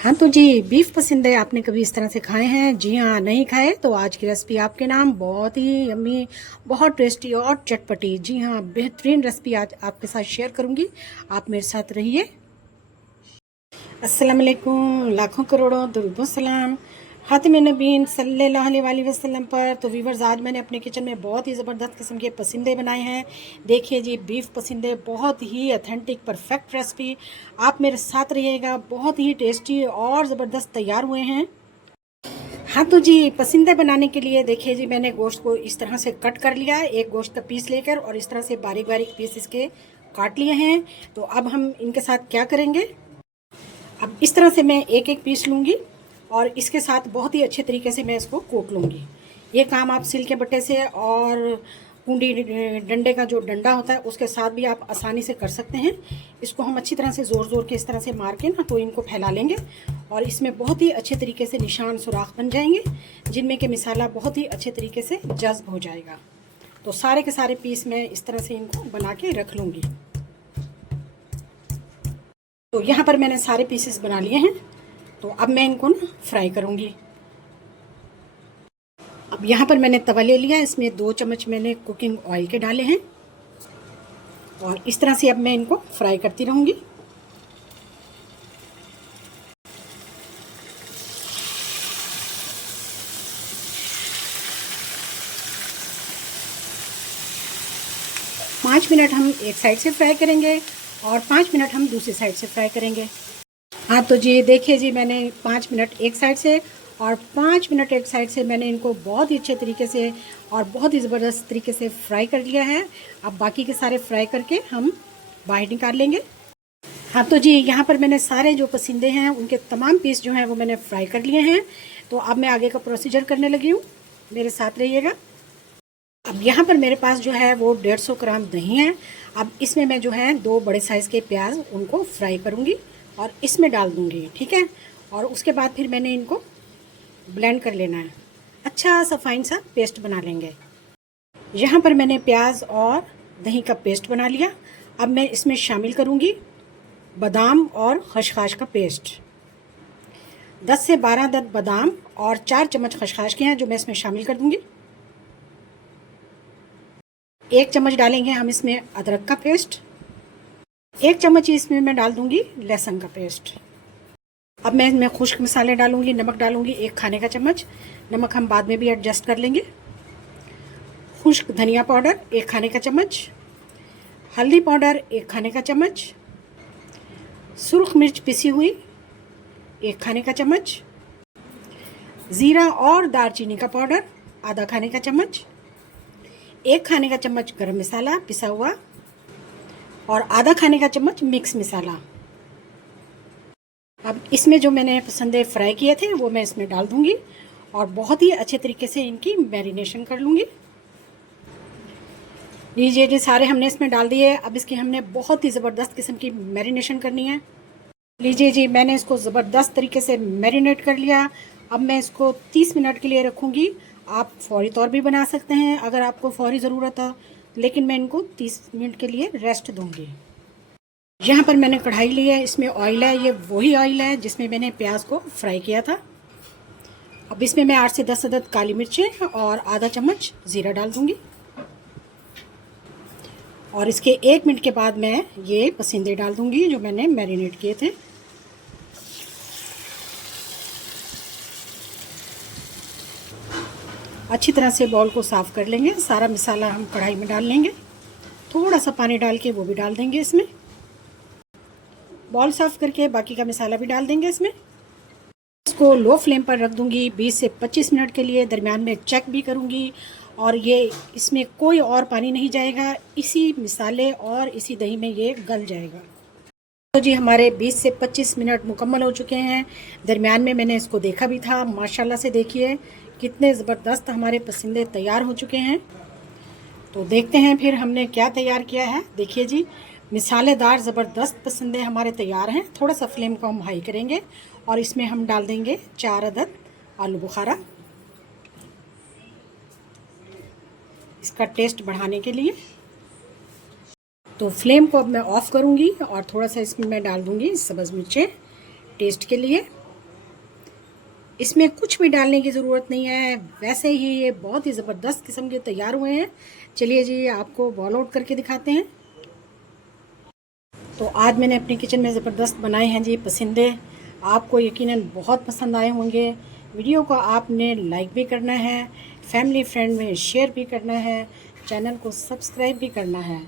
हाँ तो जी, बीफ पसंद है। आपने कभी इस तरह से खाए हैं? जी हाँ, नहीं खाए तो आज की रेसिपी आपके नाम। बहुत ही यम्मी, बहुत टेस्टी और चटपटी। जी हाँ, बेहतरीन रेसिपी आज आपके साथ शेयर करूँगी। आप मेरे साथ रहिए। अस्सलाम वालेकुम, लाखों करोड़ों दरूदो सलाम ख़ातिम नबीन सल्लल्लाहु अलैहि वसल्लम पर। तो व्यूवर्स, आज मैंने अपने किचन में बहुत ही ज़बरदस्त किस्म के पसंदे बनाए हैं। देखिए जी, बीफ पसंदे बहुत ही ऑथेंटिक परफेक्ट रेसिपी। आप मेरे साथ रहिएगा। बहुत ही टेस्टी और ज़बरदस्त तैयार हुए हैं। हाँ तो जी, पसंदे बनाने के लिए देखिए जी, मैंने गोश्त को इस तरह से कट कर लिया है। एक गोश्त का पीस लेकर और इस तरह से बारीक बारीक पीस इसके काट लिए हैं। तो अब हम इनके साथ क्या करेंगे, अब इस तरह से मैं एक एक पीस लूँगी और इसके साथ बहुत ही अच्छे तरीके से मैं इसको कोट लूँगी। ये काम आप सिल के बट्टे से और कुंडी डंडे का जो डंडा होता है उसके साथ भी आप आसानी से कर सकते हैं। इसको हम अच्छी तरह से ज़ोर ज़ोर के इस तरह से मार के ना तो इनको फैला लेंगे और इसमें बहुत ही अच्छे तरीके से निशान सुराख बन जाएंगे, जिनमें कि मिसाला बहुत ही अच्छे तरीके से जज्ब हो जाएगा। तो सारे के सारे पीस मैं इस तरह से इनको बना के रख लूँगी। तो यहाँ पर मैंने सारे पीसेस बना लिए हैं। तो अब मैं इनको ना फ्राई करूँगी। अब यहाँ पर मैंने तवा ले लिया, इसमें 2 चम्मच मैंने कुकिंग ऑयल के डाले हैं और इस तरह से अब मैं इनको फ्राई करती रहूँगी। पाँच मिनट हम एक साइड से फ्राई करेंगे और 5 मिनट हम दूसरी साइड से फ्राई करेंगे। हाँ तो जी देखिए जी, मैंने 5 मिनट एक साइड से और 5 मिनट एक साइड से मैंने इनको बहुत ही अच्छे तरीके से और बहुत ही ज़बरदस्त तरीके से फ्राई कर लिया है। अब बाकी के सारे फ्राई करके हम बाहर निकाल लेंगे। हाँ तो जी, यहाँ पर मैंने सारे जो पसंदे हैं उनके तमाम पीस जो हैं वो मैंने फ्राई कर लिए हैं। तो अब मैं आगे का प्रोसीजर करने लगी हूँ, मेरे साथ रहिएगा। अब यहाँ पर मेरे पास जो है वो 150 ग्राम दही है। अब इसमें मैं जो है 2 बड़े साइज़ के प्याज उनको फ्राई करूँगी और इसमें डाल दूँगी, ठीक है। और उसके बाद फिर मैंने इनको ब्लेंड कर लेना है, अच्छा सा फाइन सा पेस्ट बना लेंगे। यहाँ पर मैंने प्याज और दही का पेस्ट बना लिया। अब मैं इसमें शामिल करूँगी बादाम और खसखस का पेस्ट। 10 से 12 अदद बादाम और 4 चम्मच खसखस के हैं जो मैं इसमें शामिल कर दूँगी। 1 चम्मच डालेंगे हम इसमें अदरक का पेस्ट। 1 चम्मच इसमें मैं डाल दूँगी लहसुन का पेस्ट। अब मैं इसमें खुश्क मसाले डालूँगी, नमक डालूँगी 1 खाने का चम्मच। नमक हम बाद में भी एडजस्ट कर लेंगे। खुश्क धनिया पाउडर 1 खाने का चम्मच। हल्दी पाउडर 1 खाने का चम्मच। सुर्ख मिर्च पिसी हुई 1 खाने का चम्मच। ज़ीरा और दालचीनी का पाउडर आधा खाने का चम्मच। 1 खाने का चम्मच गरम मसाला पिसा हुआ और आधा खाने का चम्मच मिक्स मसाला। अब इसमें जो मैंने पसंदे फ्राई किए थे वो मैं इसमें डाल दूंगी और बहुत ही अच्छे तरीके से इनकी मैरिनेशन कर लूँगी। लीजिए जी, सारे हमने इसमें डाल दिए। अब इसकी हमने बहुत ही ज़बरदस्त किस्म की मैरिनेशन करनी है। लीजिए जी, मैंने इसको ज़बरदस्त तरीके से मैरिनेट कर लिया। अब मैं इसको 30 मिनट के लिए रखूँगी। आप फौरी तौर भी बना सकते हैं अगर आपको फौरी ज़रूरत हो, लेकिन मैं इनको 30 मिनट के लिए रेस्ट दूँगी। यहाँ पर मैंने कढ़ाई ली है, इसमें ऑयल है। ये वही ऑयल है जिसमें मैंने प्याज को फ्राई किया था। अब इसमें मैं 8 से 10 अदद काली मिर्चें और आधा चम्मच ज़ीरा डाल दूँगी और इसके 1 मिनट के बाद मैं ये पसंदे डाल दूँगी जो मैंने मैरिनेट किए थे। अच्छी तरह से बॉल को साफ़ कर लेंगे। सारा मसाला हम कढ़ाई में डाल लेंगे, थोड़ा सा पानी डाल के वो भी डाल देंगे इसमें। बॉल साफ़ करके बाकी का मसाला भी डाल देंगे इसमें। इसको लो फ्लेम पर रख दूँगी 20 से 25 मिनट के लिए। दरमियान में चेक भी करूँगी और ये इसमें कोई और पानी नहीं जाएगा, इसी मसाले और इसी दही में ये गल जाएगा। तो जी हमारे 20 से 25 मिनट मुकम्मल हो चुके हैं। दरमियान में मैंने इसको देखा भी था। माशाल्लाह से देखिए कितने ज़बरदस्त हमारे पसंदे तैयार हो चुके हैं। तो देखते हैं फिर हमने क्या तैयार किया है। देखिए जी, मिसालेदार ज़बरदस्त पसंदे हमारे तैयार हैं। थोड़ा सा फ्लेम को हम हाई करेंगे और इसमें हम डाल देंगे 4 अदद आलू बुखारा, इसका टेस्ट बढ़ाने के लिए। तो फ्लेम को अब मैं ऑफ़ करूँगी और थोड़ा सा इसमें मैं डाल दूँगी सब्ज़ मिर्चें टेस्ट के लिए। इसमें कुछ भी डालने की ज़रूरत नहीं है, वैसे ही ये बहुत ही ज़बरदस्त किस्म के तैयार हुए हैं। चलिए जी आपको बॉल आउट करके दिखाते हैं। तो आज मैंने अपने किचन में ज़बरदस्त बनाए हैं जी पसंदे। आपको यकीनन बहुत पसंद आए होंगे। वीडियो को आपने लाइक भी करना है, फैमिली फ्रेंड में शेयर भी करना है, चैनल को सब्सक्राइब भी करना है।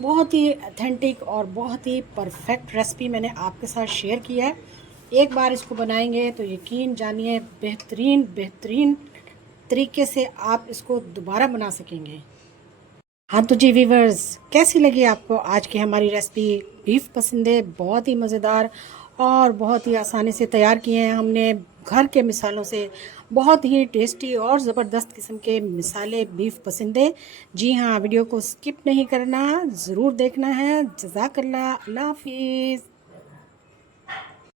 बहुत ही ऑथेंटिक और बहुत ही परफेक्ट रेसिपी मैंने आपके साथ शेयर किया है। एक बार इसको बनाएंगे तो यकीन जानिए बेहतरीन बेहतरीन तरीके से आप इसको दोबारा बना सकेंगे। हाँ तो जी वीवर्स, कैसी लगी आपको आज की हमारी रेसिपी बीफ पसंदे? बहुत ही मज़ेदार और बहुत ही आसानी से तैयार किए हैं हमने घर के मिसालों से। बहुत ही टेस्टी और ज़बरदस्त किस्म के मिसाले बीफ पसंदे। जी हाँ, वीडियो को स्किप नहीं करना, ज़रूर देखना है। जज़ाकल्लाह, अल्लाह हाफिज़।